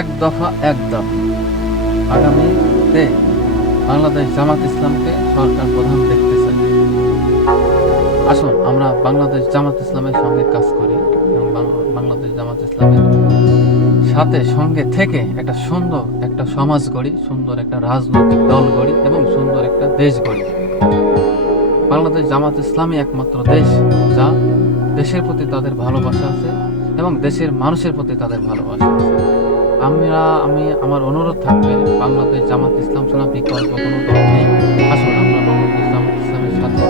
এক দফা এক দাবি। আগামীতে বাংলাদেশ জামাত ইসলামকে সরকার প্রধান দেখতে চাই। আসুন আমরা বাংলাদেশ জামাত ইসলামের সঙ্গে কাজ করি এবং বাংলাদেশ জামাত ইসলামের সঙ্গে থেকে একটা সুন্দর একটা সমাজ গড়ি, সুন্দর একটা রাজনৈতিক দল গড়ি এবং সুন্দর একটা দেশ গড়ি। বাংলাদেশ জামাত ইসলামই একমাত্র দেশ যা দেশের প্রতি তাদের ভালোবাসা আছে এবং দেশের মানুষের প্রতি তাদের ভালোবাসা আছে। আমার অনুরোধ থাকবে, বাংলাদেশ জামাত ইসলাম ছাড়া বিকল্প কোনো দল নেই। আসুন আমরা বাংলাদেশ জামাত ইসলামের সাথে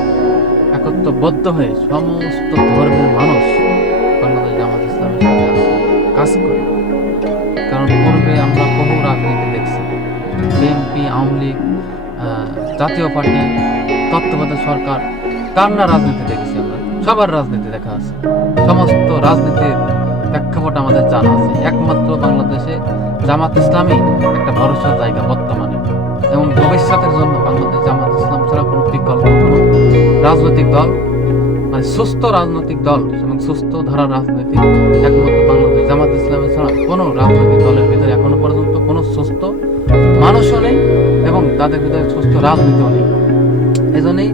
একত্রবদ্ধ হয়ে সমস্ত ধর্মের মানুষ বাংলাদেশ জামাত ইসলামের সাথে কাজ করি। কারণ পূর্বে আমরা বহু রাজনীতি দেখছি, বিএনপি, আওয়ামী লীগ, জাতীয় পার্টি, তত্ত্বাবধায়ক সরকার, কার না রাজনীতি দেখেছি আমরা, সবার রাজনীতি দেখা আছে, সমস্ত রাজনীতির প্রেক্ষাপট আমাদের জানা আছে। একমাত্র বাংলাদেশে জামাত ইসলামই একটা ভরসার জায়গা বর্তমানে এবং ভবিষ্যতের জন্য বাংলাদেশ জামাত ইসলাম ছাড়া কোনো বিকল্প কোনো রাজনৈতিক দল, মানে সুস্থ রাজনৈতিক দল এবং সুস্থ ধারার রাজনীতি একমাত্র বাংলাদেশ জামাত ইসলামের ছাড়া কোনো রাজনৈতিক দলের ভিতরে এখনো পর্যন্ত কোনো সুস্থ মানুষও নেই এবং তাদের ভিতরে সুস্থ রাজনীতিও নেই। এজন্যই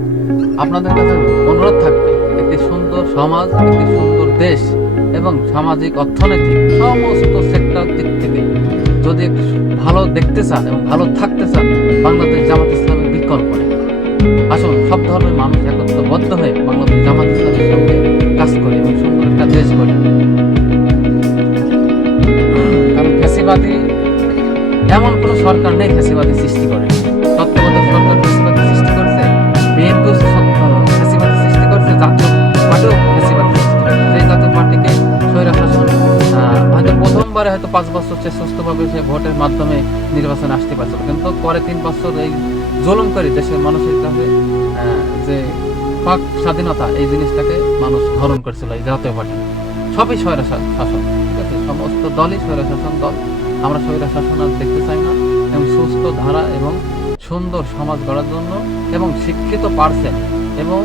আপনাদের কাছে অনুরোধ থাকবে, একটি সুন্দর সমাজ, একটি সুন্দর দেশ এবং সামাজিক অর্থনৈতিক সমস্ত সেক্টর দিক থেকে যদি ভালো দেখতে চান এবং ভালো থাকতে চান, বাংলাদেশ জামাত ইসলামের বিকল্প নেই। আসুন সব ধর্মের মানুষ একত্রবদ্ধ হয়ে বাংলাদেশ জামাত ইসলামের সঙ্গে কাজ করি এবং সুন্দর একটা দেশ গড়ি। কারণ ফ্যাসিবাদী এমন কোনো সরকার নেই ফ্যাসিবাদী সৃষ্টি করে। তত্ত্বাবধায়ক সরকার ফ্যাসিবাদী সৃষ্টি করছে, বিএনপিও ফ্যাসিবাদী সৃষ্টি করছে, জাতীয় পার্টিও ফ্যাসিবাদী সৃষ্টি করছে। সেই জাতীয় পার্টিকে স্বৈরশাসন হয়তো প্রথমবারে হয়তো 5 বছর সে সুস্থভাবে সে ভোটের মাধ্যমে নির্বাচনে আসতে পারছিল, কিন্তু পরে 3 বছর এই জুলুম করে দেশের মানুষের কাছে যে পাক স্বাধীনতা এই জিনিসটাকে মানুষ হরণ করেছিল। এই জাতীয় পার্টি সবই স্বৈরশাসন, ঠিক আছে, সমস্ত দলই স্বৈরশাসন দল। আমরা স্বৈরশাসন আর দেখতে চাই না এবং সুস্থ ধারা এবং সুন্দর সমাজ গড়ার জন্য এবং শিক্ষিত পার্সেন এবং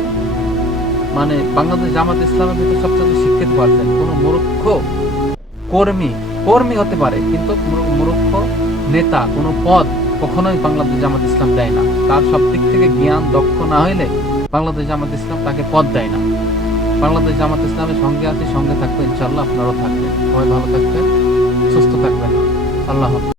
মানে বাংলাদেশ জামাত ইসলামের ভিতরে সবচেয়ে শিক্ষিত পার্সেন, কোনো মূর্খ কর্মী হতে পারে কিন্তু মূর্খ নেতা কোনো পদ কখনোই বাংলাদেশ জামাত ইসলাম দেয় না। তার সব দিক থেকে জ্ঞান দক্ষ না হইলে বাংলাদেশ জামাত ইসলাম তাকে পদ দেয় না। বাংলাদেশ জামাত ইসলামের সঙ্গে আছে, সঙ্গে থাকবে ইনশাল্লাহ, আপনারাও থাকবেন। সবাই ভালো থাকবেন, সুস্থ থাকবেন। আল্লাহ হাফেজ।